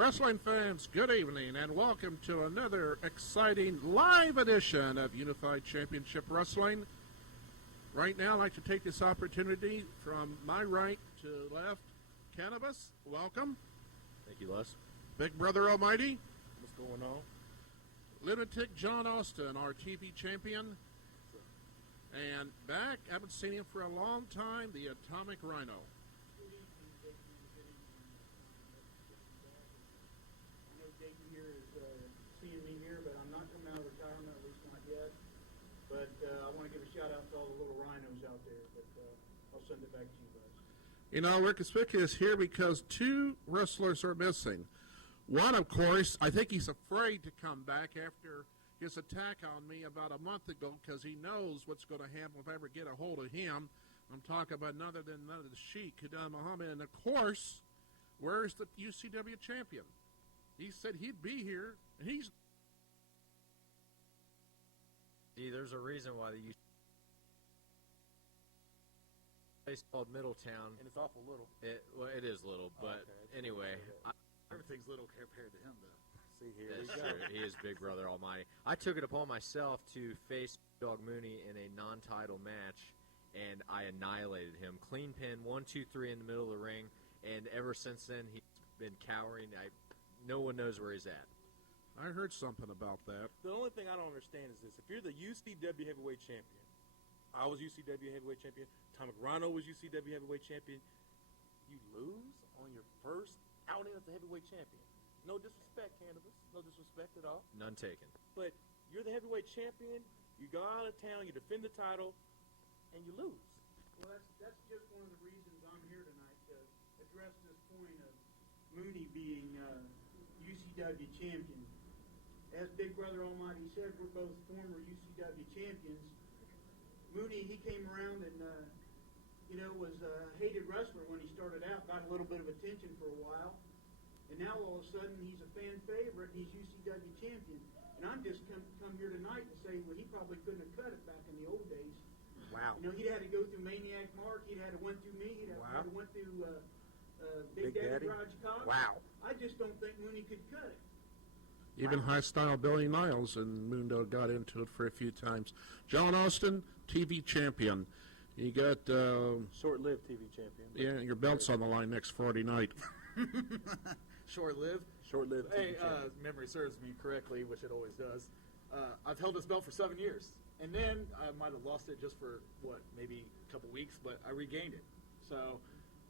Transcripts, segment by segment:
Wrestling fans, good evening, and welcome to another exciting live edition of Unified Championship Wrestling. Right now, I'd like to take this opportunity from my right to left. Cannabis, welcome. Thank you, Les. Big Brother Almighty. What's going on? Lunatic John Austin, our TV champion. And back, haven't seen him for a long time, the Atomic Rhino. Seeing me here, but I'm not coming out of retirement, at least not yet. But I want to give a shout out to all the little rhinos out there, but I'll send it back to you guys. You know, we're conspicuous here because two wrestlers are missing. One, of course, I think he's afraid to come back after his attack on me about a month ago because he knows what's going to happen if I ever get a hold of him. I'm talking about none other than the Sheik, Khadan Muhammad. And, of course, where's the UCW champion? He said he'd be here, and he's... See, there's a reason why the place called Middletown. And it's awful little. It is little, but anyway. Everything's little compared to him, though. See, here That's we go. true. He is Big Brother Almighty. I took it upon myself to face Dog Mooney in a non-title match, and I annihilated him. Clean pin, 1, 2, 3 in the middle of the ring, and ever since then he's been cowering. No one knows where he's at. I heard something about that. The only thing I don't understand is this. If you're the UCW heavyweight champion, I was UCW heavyweight champion, Atomic Rhino was UCW heavyweight champion, you lose on your first outing as the heavyweight champion. No disrespect, Cannabis. No disrespect at all. None taken. But you're the heavyweight champion, you go out of town, you defend the title, and you lose. Well, that's just one of the reasons I'm here tonight, to address this point of Mooney being UCW champion. As Big Brother Almighty said, we're both former UCW champions. Mooney, he came around and, was a hated wrestler when he started out, got a little bit of attention for a while. And now all of a sudden he's a fan favorite and he's UCW champion. And I'm just come here tonight to say, well, he probably couldn't have cut it back in the old days. Wow. He'd had to go through Maniac Mark, he'd had to went through me, he'd had to went through Big Daddy Raj Cox. Wow. I just don't think Mooney could cut it. Even high-style Billy Niles and Mundo got into it for a few times. John Austin, TV champion. You got... Short-lived TV champion. Yeah, your belt's on the line next Friday night. Short-lived? Short-lived Hey, memory serves me correctly, which it always does. I've held this belt for 7 years. And then I might have lost it just for, maybe a couple weeks, but I regained it. So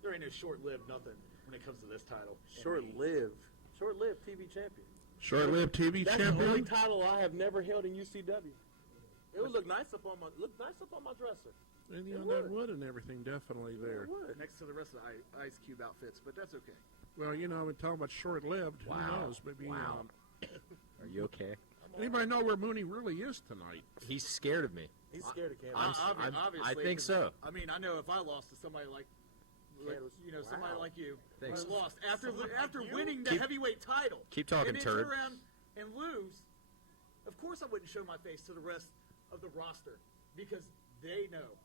there ain't no short-lived nothing when it comes to this title. Short-lived TV champion. Short-lived TV That's the only champion. title I have never held in UCW. It would look nice up on my dresser. And you It know, that would. would and everything definitely there. It would. Next to the rest of the Ice Cube outfits, but that's okay. Well, we're talking about short-lived. Wow. Who knows? Maybe. Wow. Are you okay? Anybody know where Mooney really is tonight? He's scared of me. He's scared of Cam. Obviously, I think 'cause, so. I mean, I know if I lost to somebody like somebody like you, Thanks. I lost after you? winning the Keep- heavyweight title. keep talking, and then turd. turn around and lose. Of course, I wouldn't show my face to the rest of the roster because they know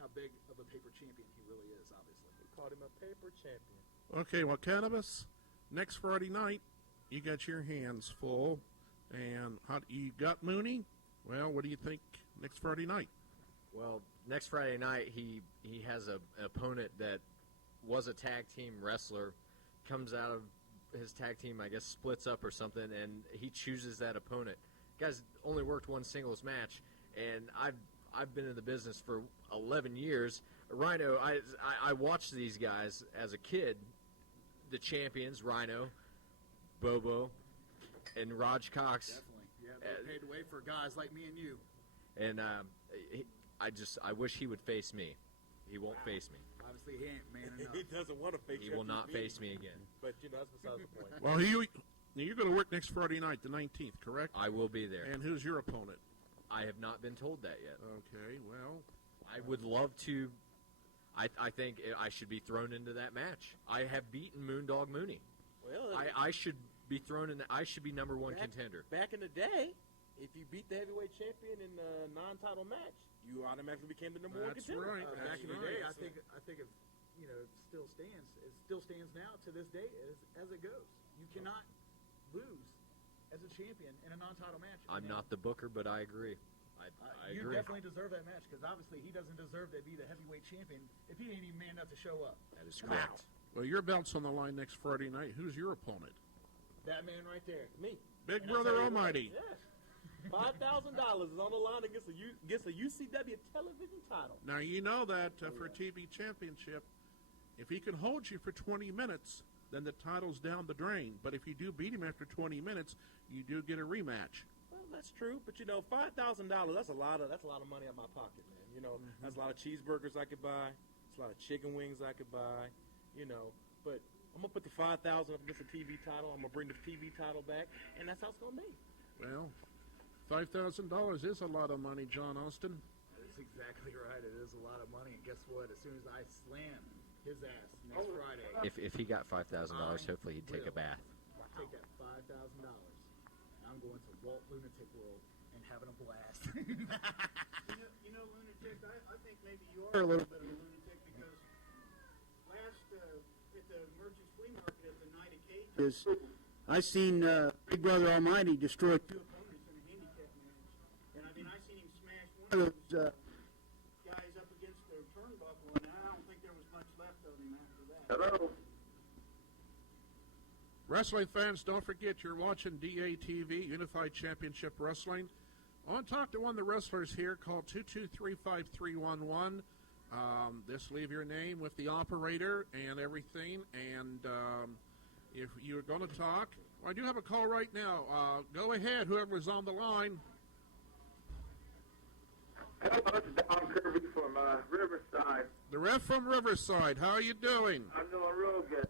how big of a paper champion he really is. Obviously, We called him a paper champion. Okay, well, Cannabis, next Friday night, you got your hands full. And you got Mooney? Well, what do you think next Friday night? Well, next Friday night, he has an opponent that was a tag team wrestler, comes out of his tag team, I guess, splits up or something, and he chooses that opponent. Guy's only worked one singles match, and I've been in the business for 11 years. Rhino, I watched these guys as a kid, the champions, Rhino, Bobo, and Raj Cox. definitely, they paved the way for guys like me and you. And I wish he would face me. He won't face me. Obviously, he ain't man enough. He doesn't want to face He you will after not you beat face him. me again. But, that's besides the point. Well, you're going to work next Friday night, the 19th, correct? I will be there. And who's your opponent? I have not been told that yet. Okay, well, I would love to. I think I should be thrown into that match. I have beaten Moondog Mooney. Well, I should be thrown in. I should be number one Back- contender. back in the day, if you beat the heavyweight champion in a non-title match, you automatically became the number one That's contender. right. Back in the That's day, right. I think it still stands. It still stands now to this day as it goes. You cannot lose as a champion in a non-title match. I'm not the booker, but I agree. I You agree. definitely deserve that match because obviously he doesn't deserve to be the heavyweight champion if he ain't even man enough to show up. That is correct. Well, your belt's on the line next Friday night. Who's your opponent? That man right there. Me. Big And Brother I'll tell you what, Almighty. Yeah. $5,000 is on the line against a UCW television title. Now, you know that for TV championship, if he can hold you for 20 minutes, then the title's down the drain. But if you do beat him after 20 minutes, you do get a rematch. Well, that's true, but you know, $5,000, that's a lot of money out of my pocket, man. You know, that's a lot of cheeseburgers I could buy, that's a lot of chicken wings I could buy, you know. But I'm gonna put the $5,000 up against the TV title. I'm gonna bring the TV title back, and that's how it's gonna be. Well, $5,000 is a lot of money, John Austin. That's exactly right. It is a lot of money. And guess what? As soon as I slam his ass next Friday, If he got $5,000, hopefully he'd take a bath. take that $5,000 and I'm going to Walt Lunatic World and having a blast. You know, lunatic. I think maybe you are a little bit of a lunatic because last at the Merchants Flea Market at the Night of Cages, I seen Big Brother Almighty destroy two opponents in a handicap match, and I mean I seen him smash one of those guys up against their turnbuckle, and I don't think there was much left of him after that. Hello. Wrestling fans, don't forget you're watching DATV, Unified Championship Wrestling. I want to talk to one of the wrestlers here. Call 223-5311. Just leave your name with the operator and everything. And if you're going to talk, I do have a call right now. Go ahead, whoever's on the line. Hello, it's Don Kirby from Riverside. The ref from Riverside. How are you doing? I'm doing real good.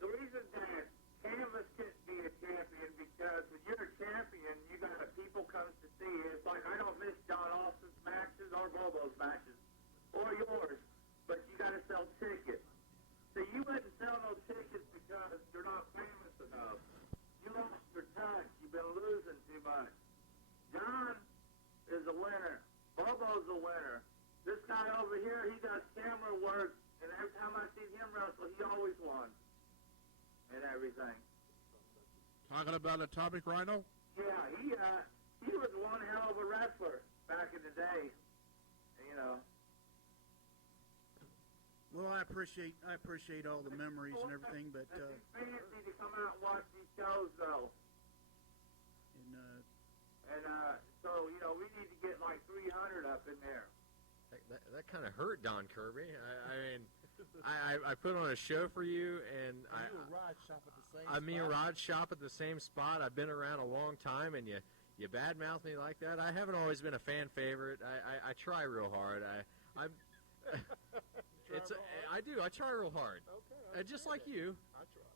The reason that Canvas can't be a champion because when you're a champion, you got people comes to see you. It's like I don't miss John Austin's matches or Bobo's matches or yours, but you got to sell tickets. So you wouldn't sell no tickets because you're not famous enough. You lost your touch. You've been losing too much. John is a winner. Bobo's a winner. This guy over here, he does camera work, and every time I see him wrestle, he always won. And everything. Talking about Atomic Rhino? Yeah, he was one hell of a wrestler back in the day. You know. Well, I appreciate all the memories and everything, but It's fancy to come out and watch these shows, though. and So, you know, we need to get like 300 up in there. That kind of hurt Don Kirby. I mean, I put on a show for you, and You and Rod shop at the same me and spot. Rod shop at the same spot. I've been around a long time, and you badmouth me like that. I haven't always been a fan favorite. I try real hard. I do. I try real hard. Okay. Just like you. I try.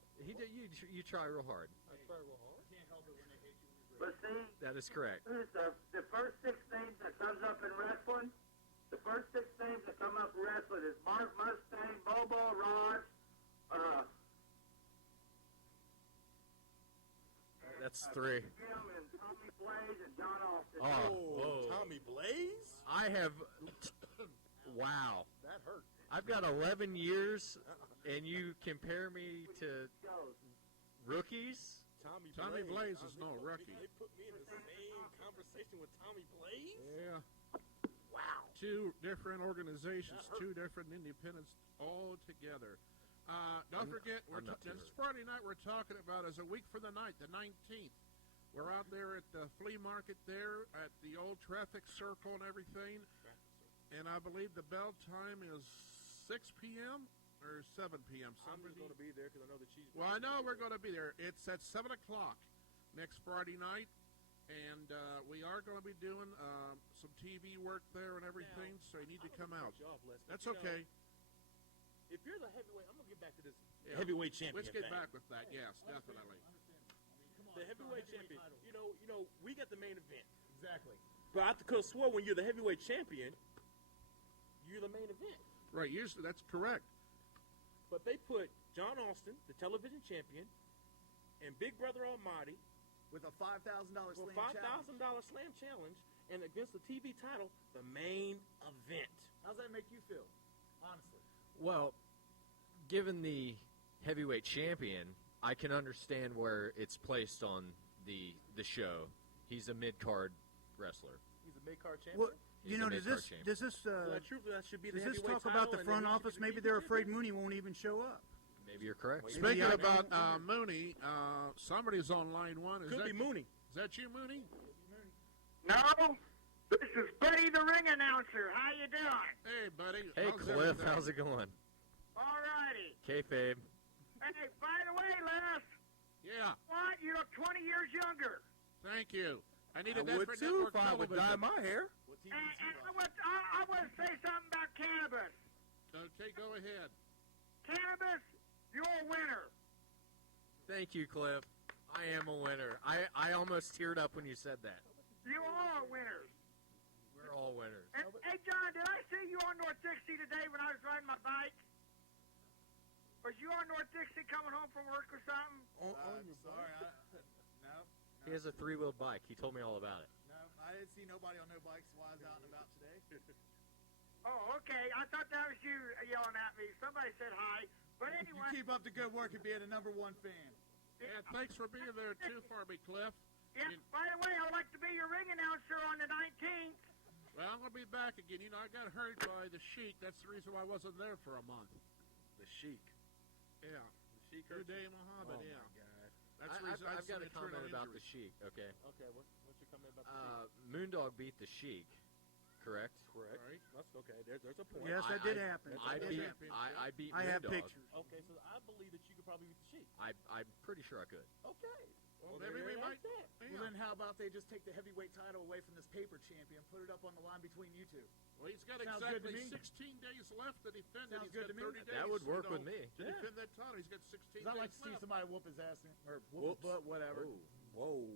You try real hard. I try real hard. But see, That is correct. the first six names that comes up in wrestling, the first six names that come up in wrestling is Mark Mustang, Bobo, Rod, That's three. Jim, and Tommy Blaze, and John Austin. Oh. Tommy Blaze? I have. Wow. That hurt. I've got 11 years, and you compare me to Shows. rookies. Tommy Blaze is no They rookie. put me in the same conversation with Tommy Blaze? Yeah. Wow. Two different organizations, two different independents all together. Don't forget, I'm not too this hurt. Friday night we're talking about is a week from the night, the 19th. We're out there at the flea market there at the old traffic circle and everything. And I believe the bell time is 6 p.m. or 7 p.m. I'm just going to be there because I know the cheese. Well, I know we're going to be there. It's at 7 o'clock next Friday night. And we are going to be doing some TV work there and everything, so you need to come out. That's okay. If you're the heavyweight, I'm going to get back to this Yeah. heavyweight champion Let's get thing. back with that. Yes, definitely. The heavyweight champion. You know, we got the main event. Exactly. But I could have swore when you're the heavyweight champion, you're the main event. Right, usually that's correct. But they put John Austin, the television champion, and Big Brother Almighty With a $5,000 for slam challenge. $5,000 slam challenge, and against the TV title, the main event. How's that make you feel? Honestly. Well, given the heavyweight champion, I can understand where it's placed on the show. He's a mid-card wrestler. He's a mid-card champion. Well, He's you a know, mid-card does champion. this That should be the does this heavyweight talk about title, the and front then he office? should be Maybe the they're champion. afraid Mooney won't even show up. Maybe you're correct. Speaking Yeah, about Mooney, somebody's on line one. Is Could that be Mooney. Is that you, Mooney? No, this is Buddy the ring announcer. How you doing? Hey, buddy. Hey, How's Cliff, everything? how's it going? All righty. Kayfabe. Hey, by the way, Les, Yeah, what? You look 20 years younger. thank you. I I needed that would for too network if I would television. dye my hair. And I want to say something about cannabis. Okay, go ahead. Cannabis, you're a winner. Thank you, Cliff. I am a winner. I almost teared up when you said that. You are winners. We're all winners. And, hey, John, did I see you on North Dixie today when I was riding my bike? Was you on North Dixie coming home from work or something? Sorry, no, He has a 3-wheeled bike. He told me all about it. no, I didn't see nobody on no bikes while I was out and about today. Oh, okay. I thought that was you yelling at me. Somebody said hi. But You anyway, keep up the good work and being the #1 fan. Yeah, thanks for being there, too, for me, Cliff. yeah, by the way, I'd like to be your ring announcer on the 19th. Well, I'm going to be back again. You know, I got hurt by the Sheik. That's the reason why I wasn't there for a month. The Sheik. Yeah. The Sheik. Uday Muhammad, yeah. God. That's the reason I've got a seen internal comment about the injury. Sheik, okay? Okay, what's your comment about the Sheik? Moondog beat the Sheik, correct? Correct. Right. That's okay. There's a point. Yes, that did happen. I That beat, did happen. I beat I have Moondog. pictures. Okay, so I believe that you could probably beat the Sheik. I'm pretty sure I could. Okay. Well, there maybe we you might. have that. Yeah. Well, then how about they just take the heavyweight title away from this paper champion, put it up on the line between you two? Well, he's got Sounds good to exactly me. 16 days left to defend it. Sounds He's good got to me. 30 days. That would work you know, with me. To Yeah. defend that title. He's got 16 Because I like days to see left. somebody whoop his ass or whoop his butt, whatever. Whoa.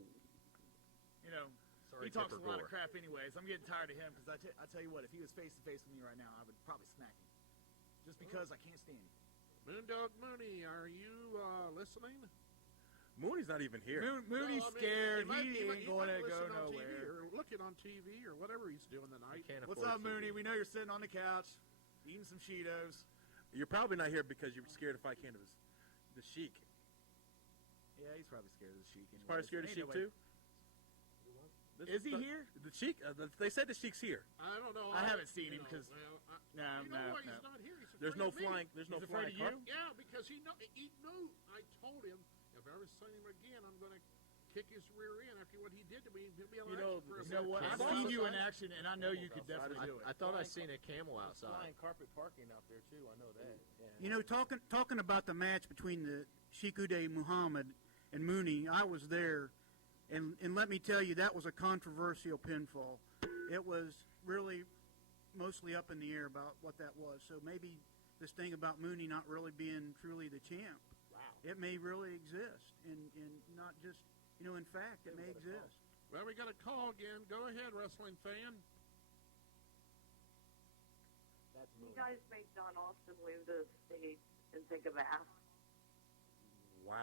You know, Sorry, he talks Tipper a lot of Gore. crap anyways. I'm getting tired of him because I tell you what, if he was face to face with me right now, I would probably smack him. Just because I can't stand him. Moondog Mooney, are you listening? Mooney's not even here. Mooney's No, I mean, scared. might- He might- ain't going might to go listen on TV nowhere. or looking on TV or whatever he's doing tonight. Can't What's afford up, Mooney? TV. We know you're sitting on the couch, eating some Cheetos. You're probably not here because you're scared to fight cannabis. The Sheik. Yeah, he's probably scared of the Sheik. He's probably scared of Sheik too. Is he here? The Sheik. They said the Sheik's here. I don't know. I haven't seen him you know, 'cause- well, No, you know no, why no. he's not here? He's There's afraid no of me. flying. There's no He's afraid flying of you? Yeah, because he knew. I told him if I ever see him again, I'm going to kick his rear end after what he did to me. He'll be on You know- action for a You know what? second. I've Camel seen you in outside? action, and I know you could definitely do it. I thought I seen a camel Flying outside. carpet parking out there too. I know that. Yeah. You know, talking about the match between the Sheik Uday Muhammad and Mooney, I was there, and let me tell you, that was a controversial pinfall. It was really mostly up in the air about what that was. So maybe this thing about Mooney not really being truly the champ, it may really exist, and not just, in fact, it may exist. Well, we got a call again. Go ahead, wrestling fan. You guys make John Austin leave the stage and take a bath. Wow.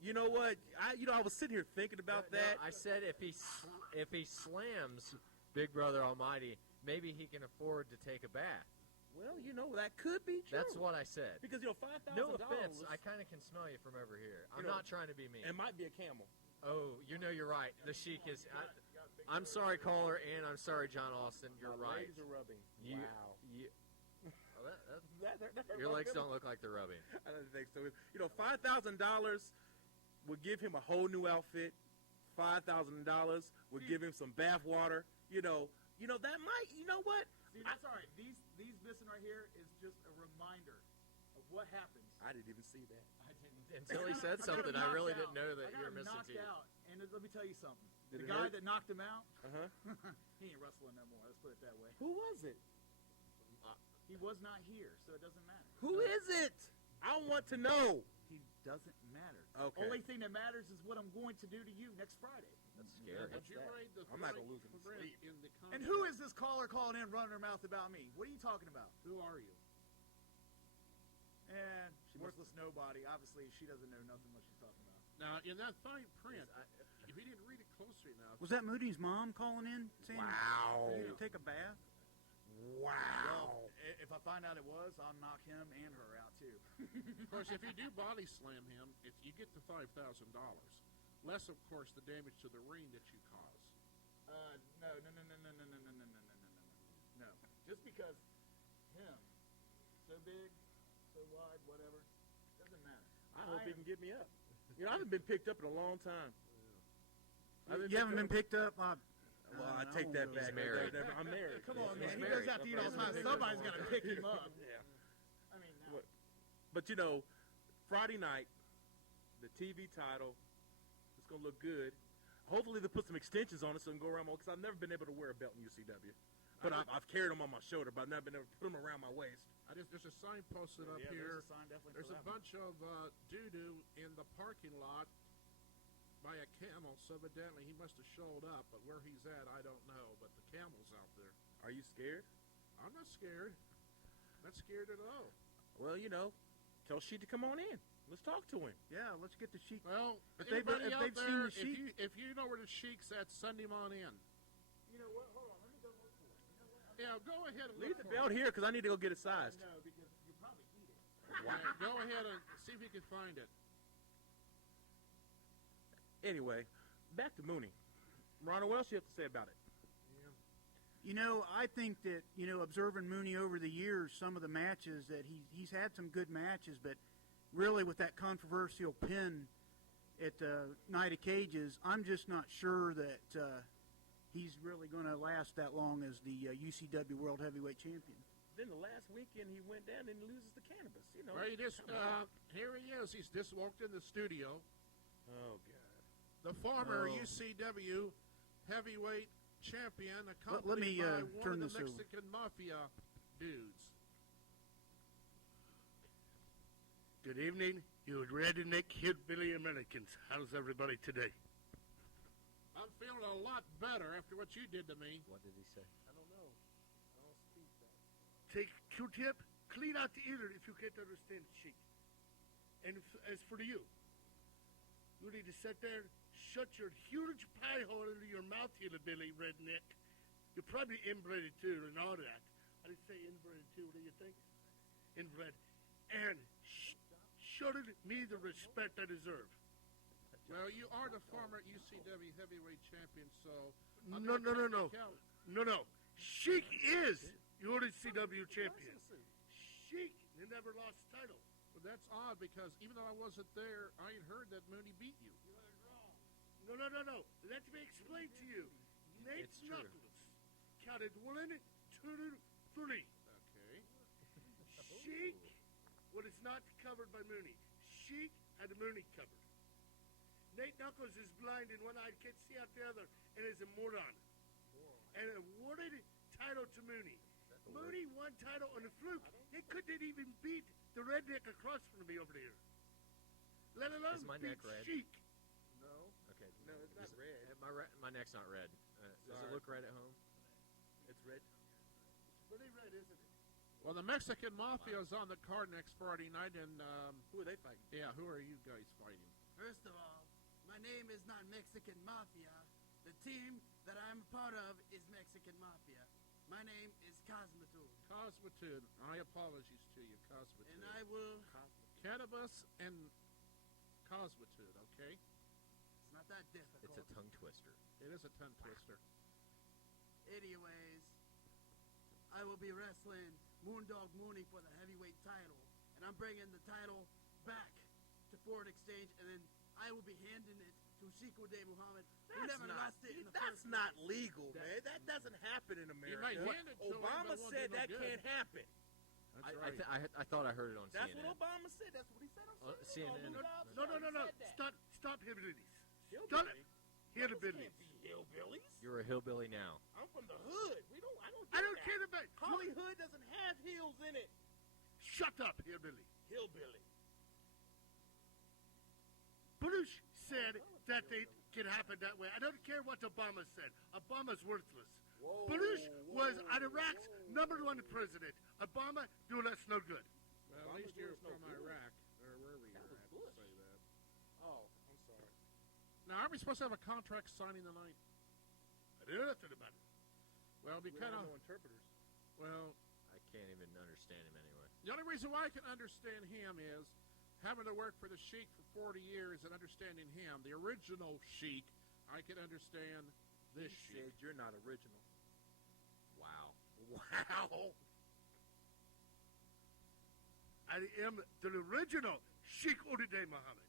You know what? I was sitting here thinking about No, that. I said if he slams Big Brother Almighty, maybe he can afford to take a bath. Well, that could be true. That's what I said. Because $5,000. No offense, I kind of can smell you from over here. I'm You know, not trying to be mean. It might be a camel. Oh, you're right. The Sheik is. I'm sorry, caller, and I'm sorry, John Austin. You're My right. legs are rubbing. You, Wow. oh, your legs don't look like they're rubbing. I don't think so. $5,000 would give him a whole new outfit. $5,000 would give him some bath water. That might. You know what? See, that's all right. These missing right here is just a reminder of what happens. I didn't even see that. I didn't. Until he said got something, him I really knocked didn't know out. that I got you were him missing knocked teeth. out. And let me tell you something. Did The it guy hurt? that knocked him out, Uh-huh. he ain't wrestling no more. Let's put it that way. Who was it? He was not here, so it doesn't matter. Who is it? I want to know. He doesn't matter. Okay. Only thing that matters is what I'm going to do to you next Friday. That's scary. Would you rate the I'm not fight gonna lose any for sleep. in the And contest? who is this caller calling in running her mouth about me? What are you talking about? Who are you? And worthless nobody. Obviously, she doesn't know nothing what she's talking about. Now, in that fine print, if you didn't read it closely enough, Was that Moody's mom calling in saying Wow. you need to take a bath? Wow. If I find out it was, I'll knock him and her out too. Of course, if you do body slam him, you get the $5,000. Less, of course, the damage to the ring that you cause. No. No. Just because him, so big, so wide, whatever, doesn't matter. I hope he can get me up. You know, I haven't been picked up in a long time. You haven't been picked up? Well, I take that back. married. I'm married. Come on, man. He's He married. goes out to eat all the time. Somebody's got to pick him up. Yeah. I mean, no. But you know, Friday night, the TV title, it's gonna look good. Hopefully, they put some extensions on it so I can go around more. Because I've never been able to wear a belt in UCW, but I've carried them on my shoulder, but I've never been able to put them around my waist. There's a sign posted up Yeah, here. there's a sign definitely There's for a that one. bunch of doo-doo in the parking lot by a camel, so evidently he must have showed up, but where he's at, I don't know, but the camel's out there. Are you scared? I'm not scared. Not scared at all. Well, you know, tell Sheik to come on in. Let's talk to him. Yeah, let's get the Sheik. Well, If they've- anybody if out they've seen there, the Sheik- if you know where the Sheik's at, send him on in. You know what? Hold on. Let me go look for it. You know what? Yeah, go ahead and Leave look the for belt him. here because I need to go get it sized. No, because you probably eat it. Yeah, go ahead and see if you can find it. Anyway, back to Mooney. Ronald, what else you have to say about it? You know, I think that, observing Mooney over the years, some of the matches that he's had some good matches, but really with that controversial pin at Night of Cages, I'm just not sure that he's really going to last that long as the UCW World Heavyweight Champion. Then the last weekend he went down and loses the cannabis. You know. Well, here he is. He's just walked in the studio. Oh God. The former Oh. UCW heavyweight champion, Let accompanied me, by turn one of this the over. Mexican mafia dudes. Good evening, you redneck hillbilly Americans. How's everybody today? I'm feeling a lot better after what you did to me. What did he say? I don't know. I don't speak that. Take Q-tip, clean out the ear if you can't understand Sheik. And as for you need to sit there, shut your huge pie hole into your mouth, hillbilly redneck. You're probably inbred too and all that. I didn't say inbred too, what do you think? Inbred. And show me the respect I deserve. Well, you are the former UCW heavyweight champion, so No. under No. technicality- Sheik is your CW champion. Sheik never lost the title. Well, that's odd because even though I wasn't there, I had heard that Mooney beat you. No. Let me explain to you. Nate It's true. Knuckles counted 1, 2, 3. Okay. Sheik, what is not covered by Mooney. Sheik had Mooney covered. Nate Knuckles is blind in one eye, can't see out the other, and is a moron. And awarded title to Mooney. Mooney won title on a fluke. He couldn't even beat the redneck across from me over there. Let alone Is my beat neck red? Sheik. No. Okay. No, it's not Is- red. My neck's not red. Does it Sorry. look red at home? It's red. It's pretty red, isn't it? Well, the Mexican mafia is on the card next Friday night, and Who are they fighting? yeah, who are you guys fighting? First of all, my name is not Mexican Mafia. The team that I'm a part of is Mexican Mafia. My name is Cosmatude, Cosmatude. My apologies to you, Cosmatude. and I will. Cannabis and Cosmatude, okay? It's not that difficult. It's a tongue twister. It is a tongue twister. Anyways, I will be wrestling Moondog Mooney for the heavyweight title, and I'm bringing the title back to Ford Exchange, and then I will be handing it to Chico de Muhammad, who never lost it in the That's first not place. legal, man. That doesn't happen in America. might hand it to him, Obama but it won't said do no that good. can't happen. That's I, right. I thought I heard it on That's CNN. what Obama said. That's what he said on CNN. No. Stop hillbillies. Hillbilly? Hillbillies. Can't be hillbillies. You're a hillbilly now. I'm from the hood. I don't care about Hollywood doesn't have hills in it. Shut up, hillbilly. Hillbilly. Bush said that it can happen that way. I don't care what Obama said. Obama's worthless. Whoa, Bush was whoa, Iraq's #1 president. Obama doing us no good. Well, at least you're from Iraq, or wherever you're That was at, Bush. to say that. Oh, I'm sorry. Now, aren't we supposed to have a contract signing tonight? I know nothing about it. Well, it'd be We kind don't of, have no interpreters. well, I can't even understand him anyway. The only reason why I can understand him is having to work for the Sheik for 40 years and understanding him. The original Sheik, I can understand this He Sheik. said you're not original. Wow. Wow. I am the original Sheikh Uday Muhammad.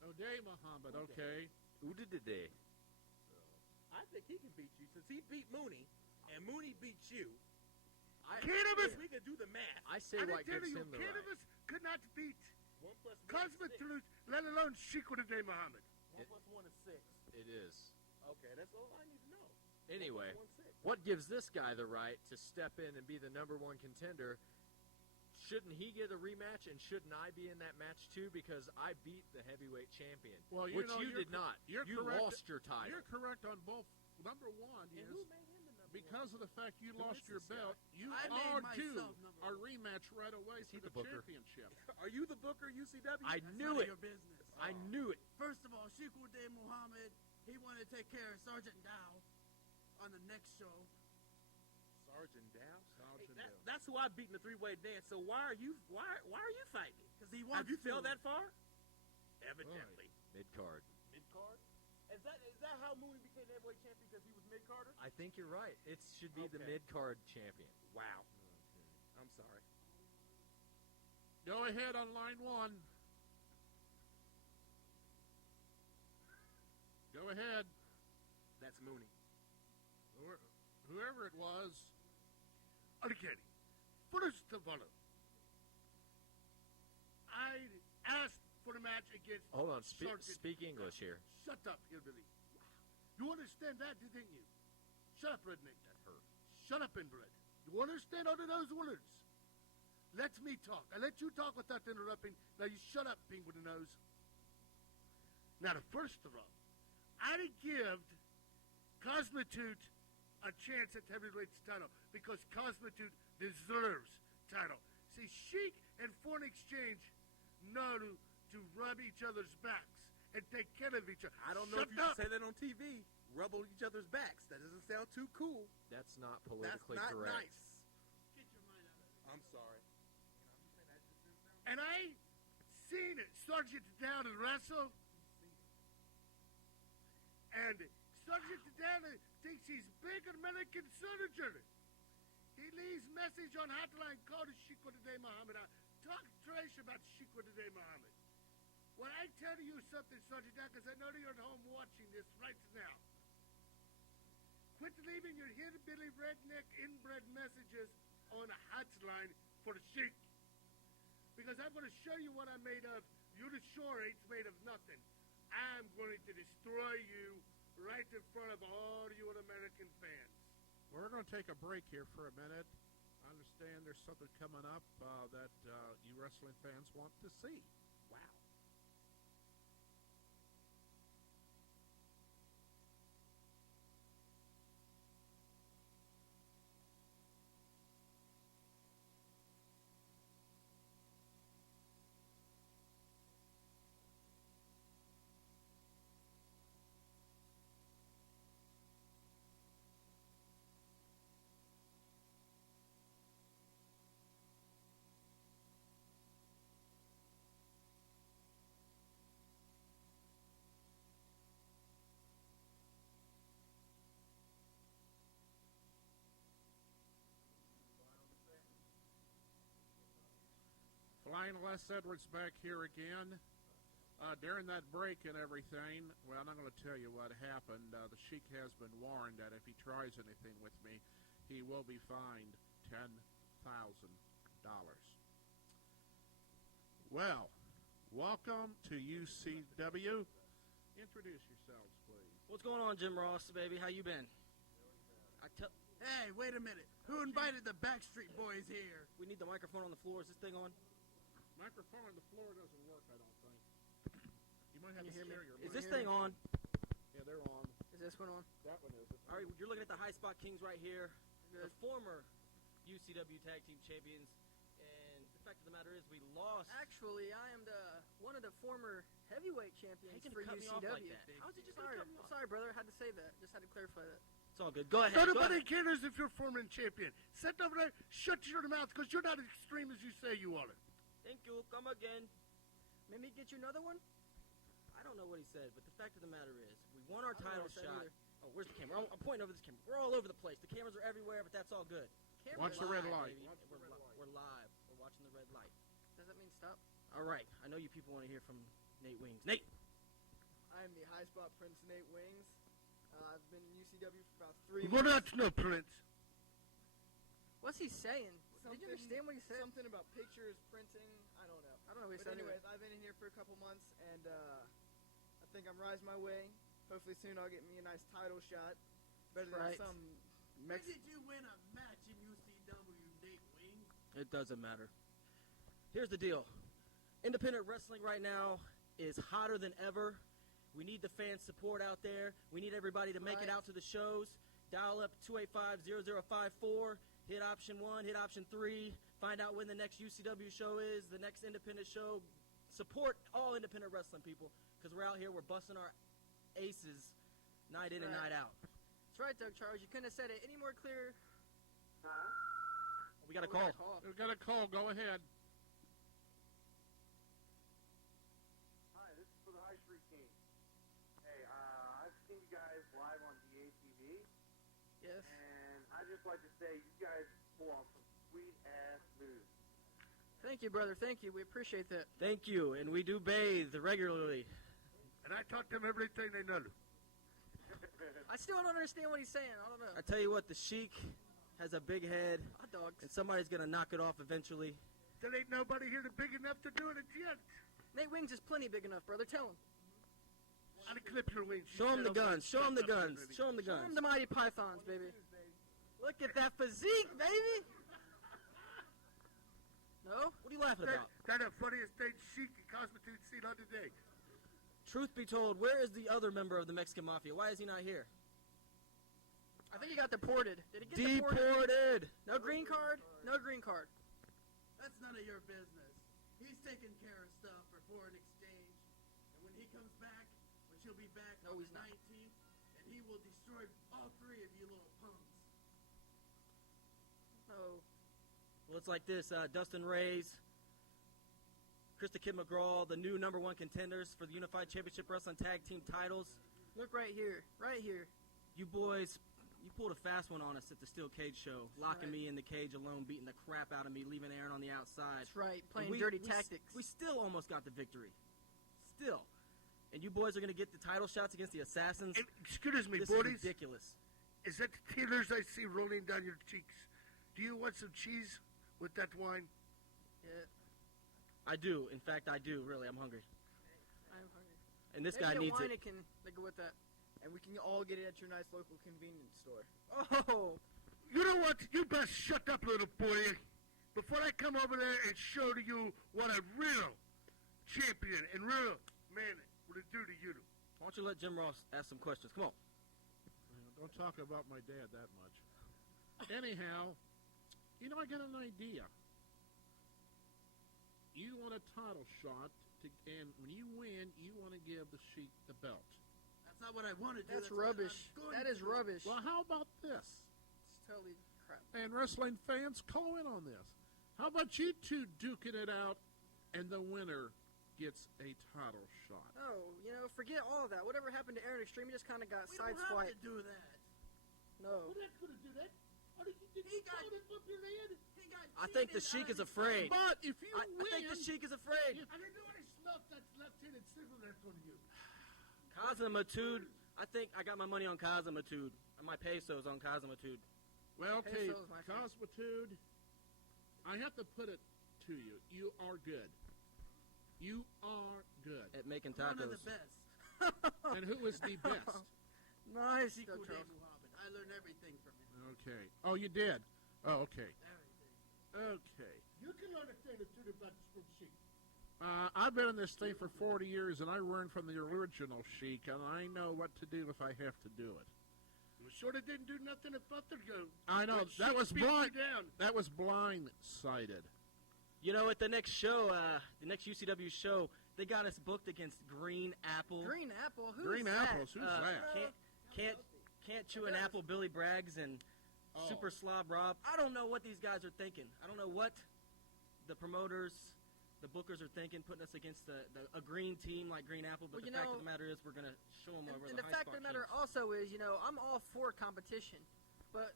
O'Day Muhammad, okay. Oodidide. I think he can beat you since he beat Mooney and Mooney beats you. Cannabis! We can do the math. I say I what tell gives you, him the right. Cannabis could not beat 1 + 1 is Cosmic 6. Truth, let alone Sheikh Uday Muhammad. 1 + 1 is 6. It is. Okay, that's all I need to know. Anyway, 1 + 1 is 6. what gives this guy the right to step in and be the #1 contender? Shouldn't he get a rematch, and shouldn't I be in that match too? Because I beat the heavyweight champion, Well, which know, you you're did not. You're You correct. lost your title. You're correct on both. Number one And is who made him the #1? because of the fact you Who lost is your this guy? belt, you I made are myself due number a one. rematch right away Is he for the the booker? championship. Are you the booker, UCW? I That's knew none of it. your business. I knew it. First of all, Sheikh Uday Muhammad, he wanted to take care of Sergeant Dow on the next show. Sergeant Dow. Sergeant Hey, Dow. that's who I beat in the three-way dance. So why are you fighting me? Because he Have wants you fell to. that far? Evidently. Mid card. Mid card. Is that how Mooney became the heavyweight champion because he was mid carder? I think you're right. It should be the Okay. mid card champion. Wow. I'm sorry. Go ahead on line one. Go ahead. That's Mooney. Whoever it was. Okay. First of all, I asked for a match against Hold on. Sergeant. Speak English here. Shut up, hillbilly. You understand that, didn't you? Shut up, redneck. That hurt. Shut up, inbred. You understand all of those words? Let me talk. I let you talk without interrupting. Now you shut up, ping with a nose. Now, first of all, I give Cosmitute a chance at heavyweight title because Cosmitute deserves title. See, Sheik and Foreign Exchange know to rub each other's backs and take care of each other. I don't know Shut if you up. can say that on TV. Rubble each other's backs. That doesn't sound too cool. That's not That's politically not correct. nice. Get your mind out of it. I'm sorry. And I seen Sergeant Down wrestle. And Sergeant Down thinks he's big American soldier. He leaves message on hotline, call to Sheikh Uday Muhammad. Talk trash about Sheikh Uday Muhammad. When I tell you something, Sergeant Down, because I know you're at home watching this right now. Quit leaving your hillbilly redneck inbred messages on a hotline for the Sheik. Because I'm going to show you what I'm made of. You're the sure ain't made of nothing. I'm going to destroy you right in front of all you American fans. We're going to take a break here for a minute. I understand there's something coming up that you wrestling fans want to see. Wow. Flying Les Edwards back here again. During that break and everything, well, I'm not going to tell you what happened. The Sheik has been warned that if he tries anything with me, he will be fined $10,000. Well, welcome to UCW. Introduce yourselves, please. What's going on, Jim Ross, baby? How you been? Hey, wait a minute. Who invited the Backstreet Boys here? We need the microphone on the floor. Is this thing on? Microphone on the floor doesn't work, I don't think. You might have Can to you hear me? share your Is this mic. thing on? Yeah, they're on. Is this one on? That one isn't. All right, you're looking at the High Spot Kings right here, the former UCW Tag Team Champions. And the fact of the matter is, we lost. Actually, I am one of the former heavyweight champions How you for gonna cut me UCW. off like that? How's he just gonna Sorry, cut me off? sorry, brother. I had to say that. Just had to clarify that. It's It's all good. Go ahead. Nobody cares if you're former champion. Sit over there, shut your mouth, because you're not as extreme as you say you are. Thank you. Come again. Maybe get you another one? I don't know what he said, but the fact of the matter is, we won our I don't know title what he said shot. either. Oh, where's the camera? I'm pointing over this camera. We're all over the place. The cameras are everywhere, but that's all good. Watch the red light. Baby. We're live. We're watching the red light. Does that mean stop? All right. I know you people want to hear from Nate Wings. Nate. I am the high spot Prince Nate Wings. I've been in UCW for about 3 We're months. not no Prince. What's he saying? Did you understand what he said? Something about pictures, printing. I don't know. I don't know what he But said. anyways, I've been in here for a couple months, and I think I'm rising my way. Hopefully soon I'll get me a nice title shot. Better Right. than some When did you win a match in UCW, Nate Wings? It doesn't matter. Here's the deal. Independent wrestling right now is hotter than ever. We need the fan support out there. We need everybody to make it Right. out to the shows. Dial up 285-0054. Hit option 1, hit option 3. Find out when the next UCW show is, the next independent show. Support all independent wrestling people, because we're out here, we're busting our aces night in and Right. night out. That's right, Doug Charles. You couldn't have said it any more clear. We got a Oh, we got call. a We've got a call. Go ahead. Hi, this is for the High Street King. Hey, I've seen you guys live on DATV, Yes. and I'd just like to say you guys pull off some sweet-ass moves. Thank you, brother. Thank you. We appreciate that. Thank you, and we do bathe regularly. And I taught them everything they know. I still don't understand what he's saying. I don't know. I tell you what, the Sheik has a big head, Hot dogs. and somebody's going to knock it off eventually. There ain't nobody here that's big enough to do it yet. Nate Wings is plenty big enough, brother. Tell him. I'll clip your wings. Show him the guns. Show him the guns. Show him the Show him guns. the mighty pythons, baby. Look at that physique, baby. No? What are you laughing about? That's the funniest thing Sheik and Cosmotude seen on today. Truth be told, where is the other member of the Mexican Mafia? Why is he not here? I think he got deported. Did he get deported? Deported! No green card? No green card. That's none of your business. He's taking care of stuff for foreign exchange. And when he comes back, which he'll be back No, on he's the not. 19th, and he will destroy all three of you little punks. No. Well, it's like this. Dustin Reyes, Krista Kid McGraw, the new #1 contenders for the Unified Championship Wrestling Tag Team titles. Look right here. Right here. You boys, you pulled a fast one on us at the Steel Cage show, locking right. me in the cage alone, beating the crap out of me, leaving Aaron on the outside. That's right. And Playing dirty we tactics. We still almost got the victory. Still. And you boys are going to get the title shots against the Assassins. And, excuse me, This buddies. is ridiculous. Is that the tears I see rolling down your cheeks? Do you want some cheese with that wine? Yeah. I do. In fact, I do. Really, I'm hungry. I'm hungry. And this Maybe guy a needs wine it. Can go with that. And we can all get it at your nice local convenience store. Oh. You know what? You best shut up, little boy, before I come over there and show to you what a real champion and real man would do to you. Why don't you let Jim Ross ask some questions? Come on. Don't talk about my dad that much. Anyhow, you know, I got an idea. You want a title shot, and when you win, you want to give the Sheik the belt. That's not what I want to do. That's what I'm rubbish. going That to is do. rubbish. Well, how about this? It's totally crap. And wrestling fans, call in on this. How about you two duking it out, and the winner gets a title shot? Oh, forget all of that. Whatever happened to Aaron Extreme, he just kind of got We don't have sideswiped. to do that. No. We're not going to do that. He got up your head. He got I think the cheated Sheik is out of his afraid. But if you I win, think the Sheik is afraid. I don't know any snuff that's left-handed cigarette on you. Kazamatude. I think I got my money on Kazamatude. And my pesos on Kazamatude. well, okay, Pesos, my friend. Cosmitude, I have to put it to you. You are good. You are good. At making one of tacos. the best. And who is the best? Nice. Siku Doug de Charles. Muhammad. I learned everything from him. Okay. Oh, you did? Oh, okay. Everything. Okay. You can understand the truth about this from Sheik. I've been in this thing for 40 years, and I learned from the original Sheik, and I know what to do if I have to do it. You sort of didn't do nothing a month ago. I know. When That Sheik was beat you blind. down. That was blindsided. You know, at the next show, the next UCW show, they got us booked against Green Apple. Green Apple. Who's Green that? Apples. Who's that? Can't Chew an Apple Billy Braggs and Super Slob Rob. I don't know what these guys are thinking. I don't know what the promoters, the bookers are thinking, putting us against a green team like Green Apple. But the fact of the matter is, we're gonna show them over And the the fact of the matter also is, I'm all for competition, but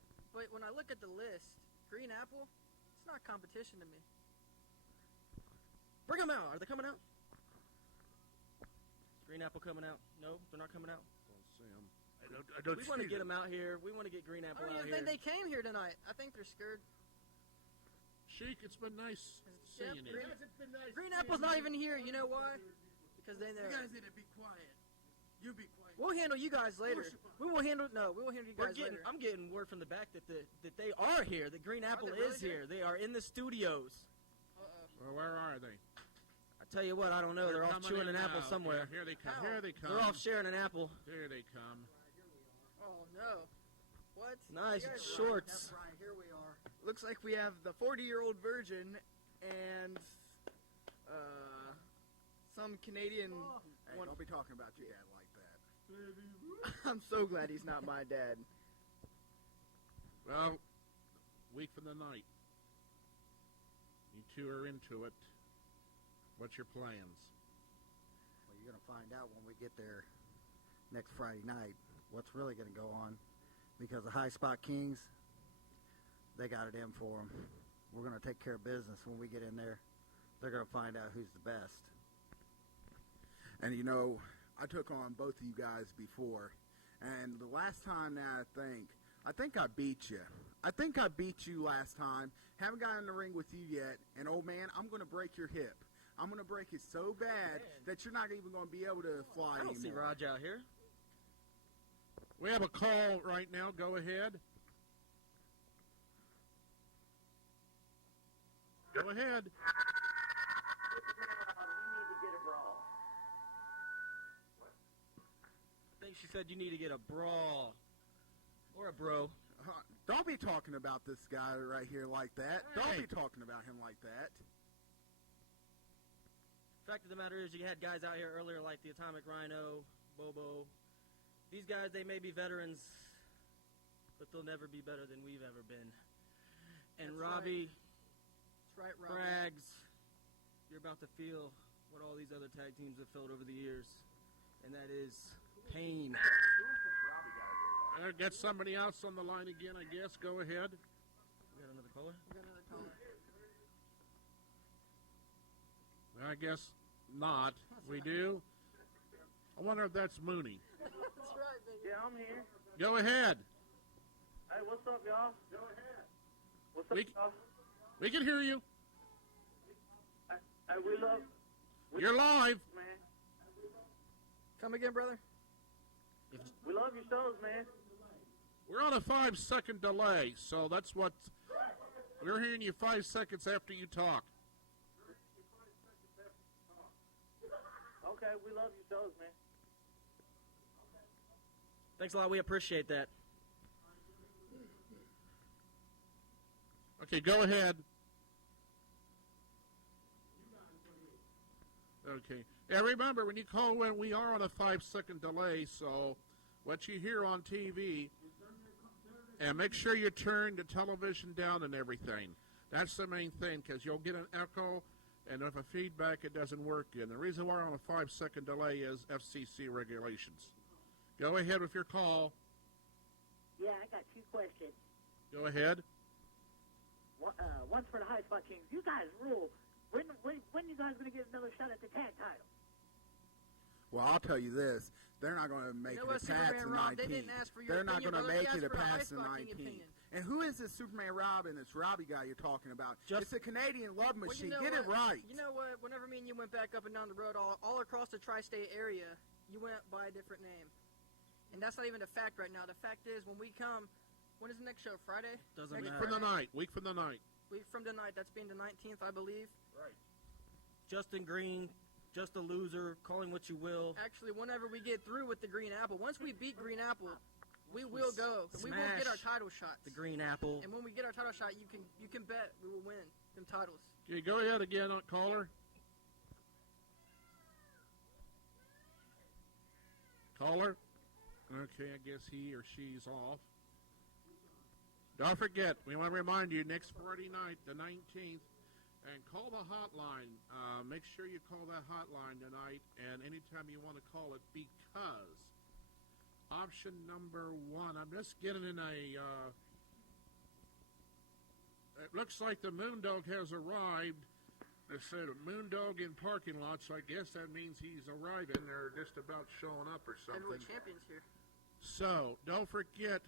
when I look at the list, Green Apple, it's not competition to me. Bring them out. Are they coming out? Green Apple coming out? No, they're not coming out. Don't see them. I don't We want to see get them out here. We want to get Green I Apple don't out even here. think they came here tonight. I think they're scared. Sheik, it's been nice seeing you. Green, Hasn't been nice Green seeing Apple's you. not even here. You know why? Because they know. You guys need to be quiet. You be quiet. We'll handle you guys later. We will handle you guys later. I'm getting word from the back that they are here. That Green Apple they really is here. They are in the studios. Well, where are they? I tell you what, I don't know. They're off coming chewing in an apple now. somewhere. Yeah, here they come. How? Here they come. They're off sharing an apple. Here they come. Oh no! What? Nice You guys- shorts. Right, here we are. Looks like we have the 40-year-old virgin and some Canadian. Hey, don't be talking about your dad like that. I'm so glad he's not my dad. Well, week from the night. You two are into it. What's your plans? Well, you're going to find out when we get there next Friday night what's really going to go on, because the High Spot Kings, they got it in for them. We're going to take care of business when we get in there. They're going to find out who's the best. And I took on both of you guys before, and the last time that I think I beat you. I think I beat you last time. Haven't gotten in the ring with you yet, and old man, I'm going to break your hip. I'm going to break it so bad that you're not even going to be able to fly I don't see anymore. Raj out here. We have a call right now. Go ahead. Go ahead. I think she said you need to get a brawl. Or a bro. Don't be talking about this guy right here like that. Don't be talking about him like that. Fact of the matter is, you had guys out here earlier like the Atomic Rhino, Bobo. These guys, they may be veterans, but they'll never be better than we've ever been. And That's Robbie, That's right, Robbie. Braggs, you're about to feel what all these other tag teams have felt over the years, and that is pain. Get somebody else on the line again, I guess. Go ahead. We got another caller? We got another caller. I guess not. We do. I wonder if that's Mooney. That's right, baby. Yeah, I'm here. Go ahead. Hey, what's up, y'all? Go ahead. What's up, y'all? We can hear you. Hey, we love. You're live. Man, Come again, brother. we love your shows, man. We're on a 5-second delay, so that's what we're hearing you 5 seconds after you talk. Okay, we love your shows, man. Thanks a lot. We appreciate that. Okay, go ahead. Okay. Yeah, remember, when you call in, we are on a 5-second delay, so what you hear on TV, and make sure you turn the television down and everything. That's the main thing, because you'll get an echo, and if a feedback, it doesn't work. And the reason why we're on a 5-second delay is FCC regulations. Go ahead with your call. Yeah, I got two questions. Go ahead. One's for the High Spot Kings. You guys rule. When you guys going to get another shot at the tag title? Well, I'll tell you this. They're not going to make You know it what, past Superman the Rob, 19. they didn't ask for your They're not opinion, going to brother. make They it asked for the past the High Spot King 19. opinion. And who is this Superman Rob and this Robbie guy you're talking about? It's a Canadian love Well, machine. you know Get it what? right. You know what? Whenever me and you went back up and down the road, all across the tri-state area, you went by a different name. And that's not even a fact right now. The fact is, when we come, when is the next show? Friday? Doesn't Next matter. From the Friday? night. Week from the night. Week from tonight. That's being the 19th, I believe. Right. Justin Green, just a loser, calling what you will. Actually, whenever we get through with the Green Apple, once we beat Green Apple, we will go. We will get our title shots. The Green Apple. And when we get our title shot, you can bet we will win them titles. Okay, go ahead again, caller. Caller. Okay, I guess he or she's off. Don't forget, we want to remind you, next Friday night, the 19th, and call the hotline. Make sure you call that hotline tonight, and anytime you want to call it, because option number 1, I'm just getting in a, it looks like the Moondog has arrived. They said Moondog in parking lot, so I guess that means he's arriving. They're just about showing up or something. Heavyweight champions here. So, don't forget.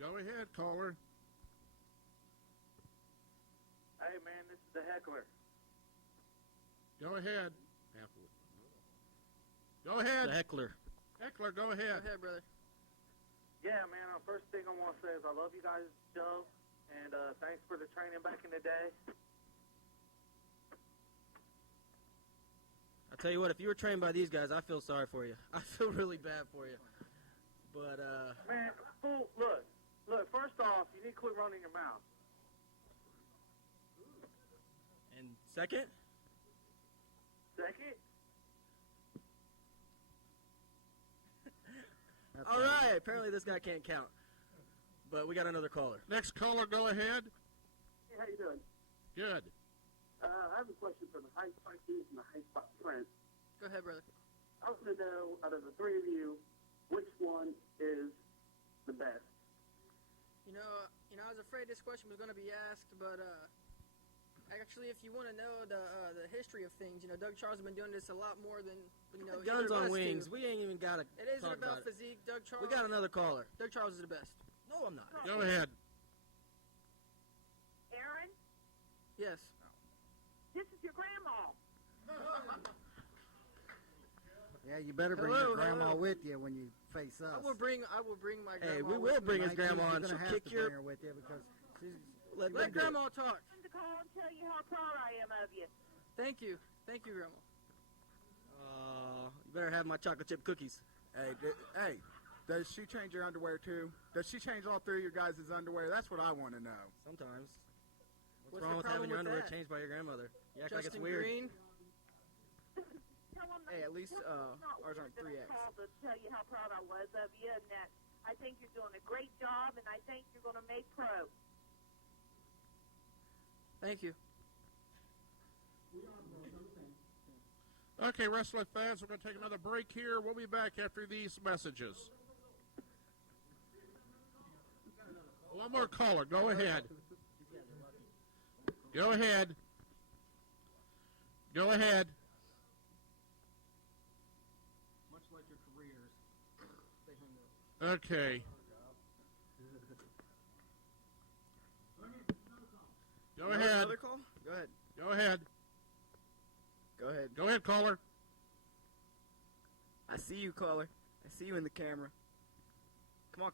Go ahead, caller. Hey, man, this is the Heckler. Go ahead. Go ahead. The Heckler. Heckler, go ahead. Go ahead, brother. Yeah, man, first thing I want to say is I love you guys' show, and thanks for the training back in the day. I tell you what, if you were trained by these guys, I feel sorry for you. I feel really bad for you. But, Man, fool, look, first off, you need to quit running your mouth. and second? Second? All right, apparently this guy can't count. But we got another caller. Next caller, go ahead. Hey, how you doing? Good. I have a question for the High Spot Keys and the High Spot Prince. Go ahead, brother. I want to know, out of the three of you, which one is the best? You know, I was afraid this question was going to be asked, but actually, if you want to know the history of things, Doug Charles has been doing this a lot more than Guns either of on us wings. do. We ain't even got to It isn't talk about about it. physique. Doug Charles. We got another caller. Doug Charles is the best. No, I'm not. Go ahead. Aaron, Yes. this is your grandma. Yeah, you better bring Hello, your grandma hello. with you when you face us. I will bring my grandma. Hey, we with will me. bring his Mike, grandma you're on. gonna So have kick to your. bring her with you because she's Let Let do it. grandma talk. I'm to call and tell you how proud I am of you. Thank you, grandma. You better have my chocolate chip cookies. Hey, does she change your underwear too? Does she change all three of your guys' underwear? That's what I want to know. Sometimes. What's What's wrong the with having your problem underwear with that? changed by your grandmother? You act like it's Justin weird. Green. Tell them Hey, at least not ours weird aren't that I 3X. called to tell you how proud I was of you, and that I think you're doing a great job, and I think you're going to make pro. Thank you. Okay, wrestling fans, we're going to take another break here. We'll be back after these messages. One more caller. Go ahead. Go ahead. Go ahead. Much like your careers, they hung up. Okay. Go ahead. Another call? Go ahead. Go ahead. Go ahead. Go ahead, caller. I see you, caller. I see you in the camera. Come on.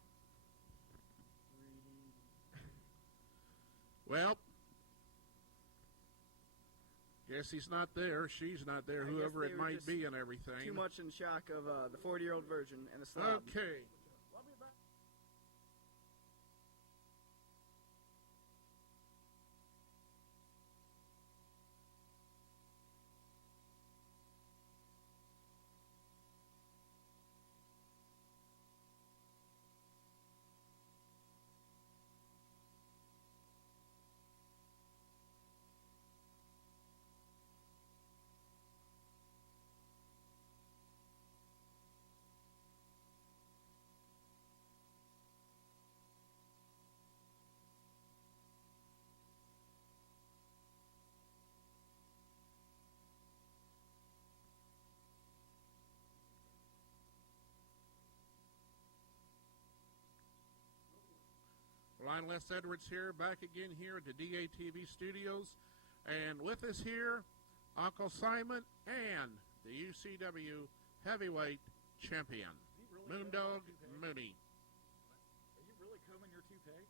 Well, guess he's not there. She's not there. I guess Whoever they it were might just be and everything. Too much in shock of the 40-year-old virgin and a slob. Okay. Ryan Les Edwards here, back again here at the DATV studios. And with us here, Uncle Simon and the UCW heavyweight champion, Moondog Mooney. Are you really combing your toupee?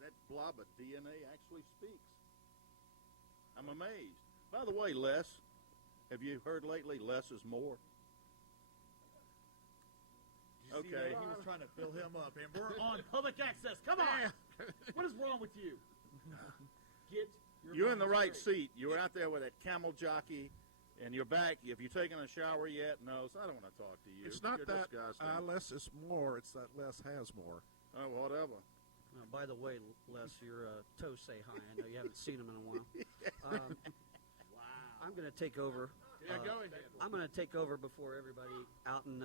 That blob of DNA actually speaks. I'm amazed. By the way, Les, have you heard lately less is more? Did you see Okay. that? He was trying to fill him up, and we're on public access. Come on! What is wrong with you? Get you're in the right seat. You're out there with that camel jockey, and you're back. If you're taking a shower yet, no, so I don't want to talk to you. It's not You're that disgusting. less is more. It's that less has more. Oh, whatever. By the way, Les, your toes say hi. I know you haven't seen them in a while. Wow. I'm going to take over. Yeah, go ahead. I'm going to take over before everybody out in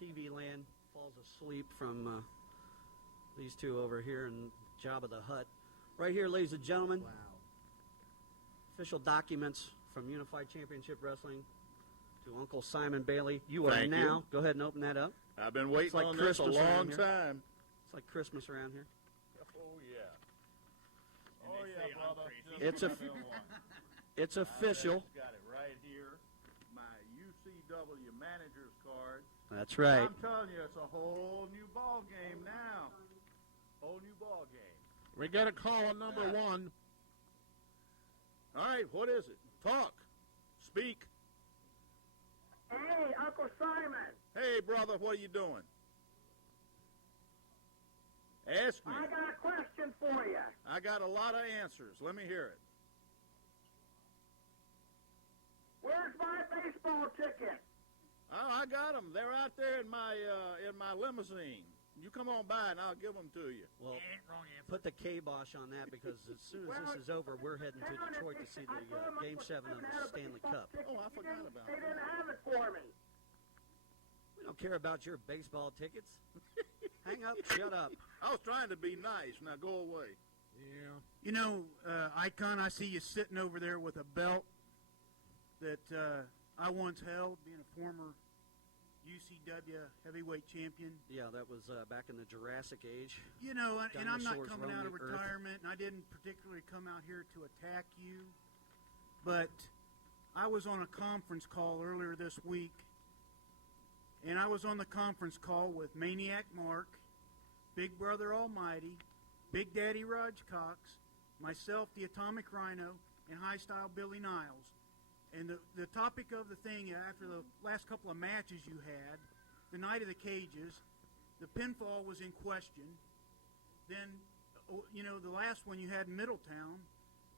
TV land falls asleep from these two over here in Jabba the Hutt. Right here, ladies and gentlemen. Wow. Official documents from Unified Championship Wrestling to Uncle Simon Bailey. You are Thank now. you. Go ahead and open that up. I've been waiting like on this a Christmas around long here. time. It's like Christmas around here. Oh, yeah. Oh, yeah, brother. It's it's official. Got it right here. My UCW manager's card. That's right. I'm telling you, it's a whole new ball game now. Whole new ball game. We got a call on number one. All right, what is it? Talk. Speak. Hey, Uncle Simon. Hey, brother, what are you doing? Ask me. I got a question for you. I got a lot of answers. Let me hear it. Where's my baseball ticket? Oh, I got them. They're out there in my limousine. You come on by and I'll give them to you. Well, put the kibosh on that because as soon as this is over, we're heading to Detroit to see the Game 7 of the Stanley Cup. Oh, I forgot about They that. didn't have it for me. We don't care about your baseball tickets. Hang up, shut up. I was trying to be nice. Now go away. Yeah. You know, Icon, I see you sitting over there with a belt that I once held, being a former UCW heavyweight champion. Yeah, that was back in the Jurassic Age. You know, and I'm not Dinosaurs coming out of roamed the earth. retirement, and I didn't particularly come out here to attack you, but I was on a conference call earlier this week, and I was on the conference call with Maniac Mark, Big Brother Almighty, Big Daddy Raj Cox, myself, the Atomic Rhino, and High Style Billy Niles. And the topic of the thing, after the last couple of matches you had, the night of the cages, the pinfall was in question. Then, you know, the last one you had in Middletown,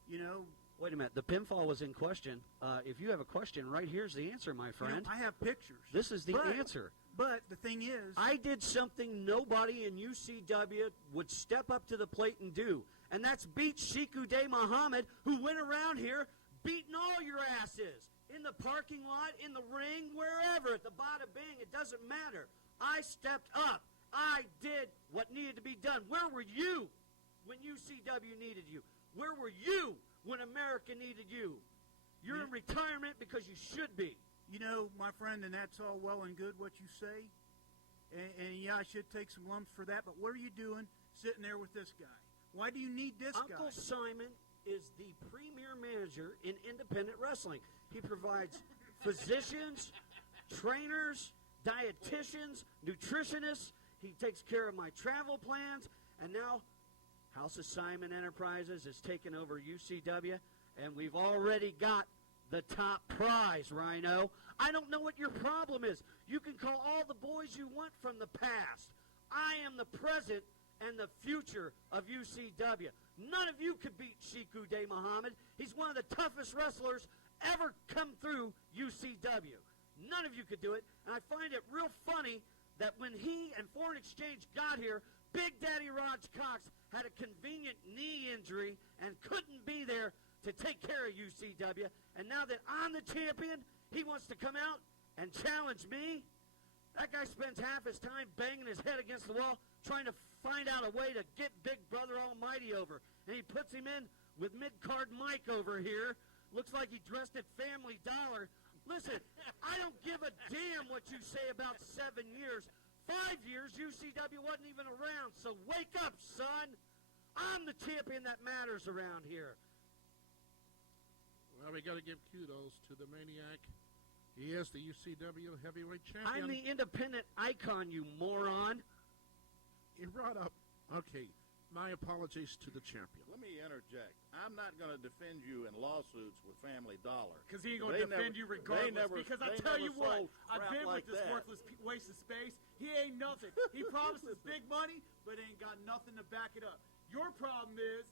you know. Wait a minute. The pinfall was in question. If you have a question, right here's the answer, my friend. You know, I have pictures. This is the answer. But the thing is, I did something nobody in UCW would step up to the plate and do, and that's beat Shiku Day Muhammad, who went around here beating all your asses in the parking lot, in the ring, wherever, at the bada bing. It doesn't matter. I stepped up. I did what needed to be done. Where were you when UCW needed you? Where were you when America needed you? You're in retirement because you should be. you know, my friend, and that's all well and good what you say. And yeah, I should take some lumps for that, but what are you doing sitting there with this guy? Why do you need this guy? Uncle Simon is the premier manager in independent wrestling. He provides physicians, trainers, dietitians, nutritionists. He takes care of my travel plans. And now House of Simon Enterprises has taken over UCW, and we've already got the top prize, Rhino. I don't know what your problem is. You can call all the boys you want from the past. I am the present and the future of UCW. None of you could beat Shiku Day Muhammad. He's one of the toughest wrestlers ever come through UCW. None of you could do it. And I find it real funny that when he and Foreign Exchange got here, Big Daddy Raj Cox had a convenient knee injury and couldn't be there to take care of UCW. And now that I'm the champion, he wants to come out and challenge me. That guy spends half his time banging his head against the wall trying to find out a way to get Big Brother Almighty over. And he puts him in with mid-card Mike over here. Looks like he dressed at Family Dollar. Listen, I don't give a damn what you say about 7 years. 5 years, UCW wasn't even around. So wake up, son. I'm the champion that matters around here. Well, we got to give kudos to the Maniac. He is the UCW heavyweight champion. I'm the independent icon, you moron. You brought up, okay, my apologies to the champion. Let me interject. I'm not going to defend you in lawsuits with Family Dollar. Because he ain't going to defend you regardless. Because I tell you what, I've been with this worthless waste of space. He ain't nothing. He promises big money, but ain't got nothing to back it up. Your problem is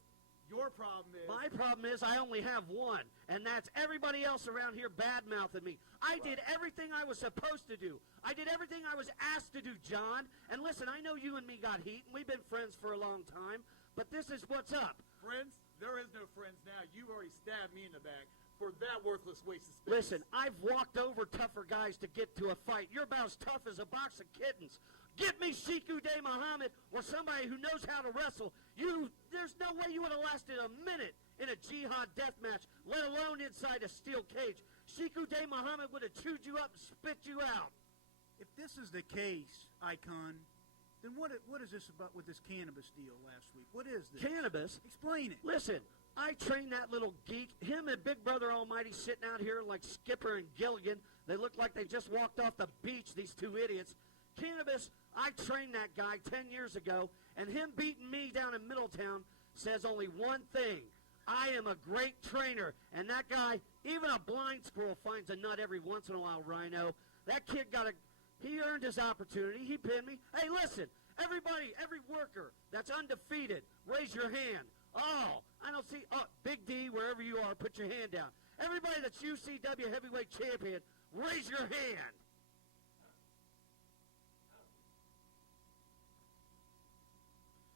Your problem is... My problem is I only have one, and that's everybody else around here bad-mouthing me. I did everything I was supposed to do. I did everything I was asked to do, John. And listen, I know you and me got heat, and we've been friends for a long time, but this is what's up. Friends? There is no friends now. You already stabbed me in the back for that worthless waste of space. Listen, I've walked over tougher guys to get to a fight. You're about as tough as a box of kittens. Give me Shiku Day Muhammad or somebody who knows how to wrestle. There's no way you would have lasted a minute in a jihad death match, let alone inside a steel cage. Shiku Day Muhammad would have chewed you up and spit you out. If this is the case, Icon, then what is this about with this cannabis deal last week? What is this? Cannabis? Explain it. Listen, I trained that little geek. Him and Big Brother Almighty sitting out here like Skipper and Gilligan. They look like they just walked off the beach, these two idiots. Cannabis, I trained that guy 10 years ago, and him beating me down in Middletown says only one thing. I am a great trainer, and that guy, even a blind squirrel finds a nut every once in a while, Rhino. That kid he earned his opportunity. He pinned me. Hey, listen, everybody, every worker that's undefeated, raise your hand. Oh, I don't see, Big D, wherever you are, put your hand down. Everybody that's UCW heavyweight champion, raise your hand.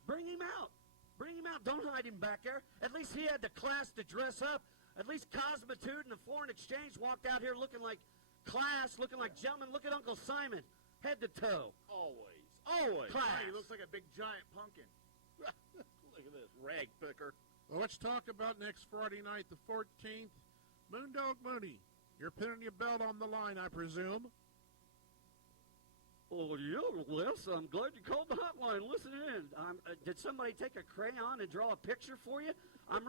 Bring him out. Bring him out. Don't hide him back there. At least he had the class to dress up. At least Cosmitude and the Foreign Exchange walked out here looking like class, looking like gentlemen. Look at Uncle Simon, head to toe. Always. Class. He looks like a big giant pumpkin. Look at this rag picker. Well, let's talk about next Friday night, the 14th. Moondog Mooney, you're pinning your belt on the line, I presume. Oh, yeah, Les, I'm glad you called the hotline. Listen in. Did somebody take a crayon and draw a picture for you? I'm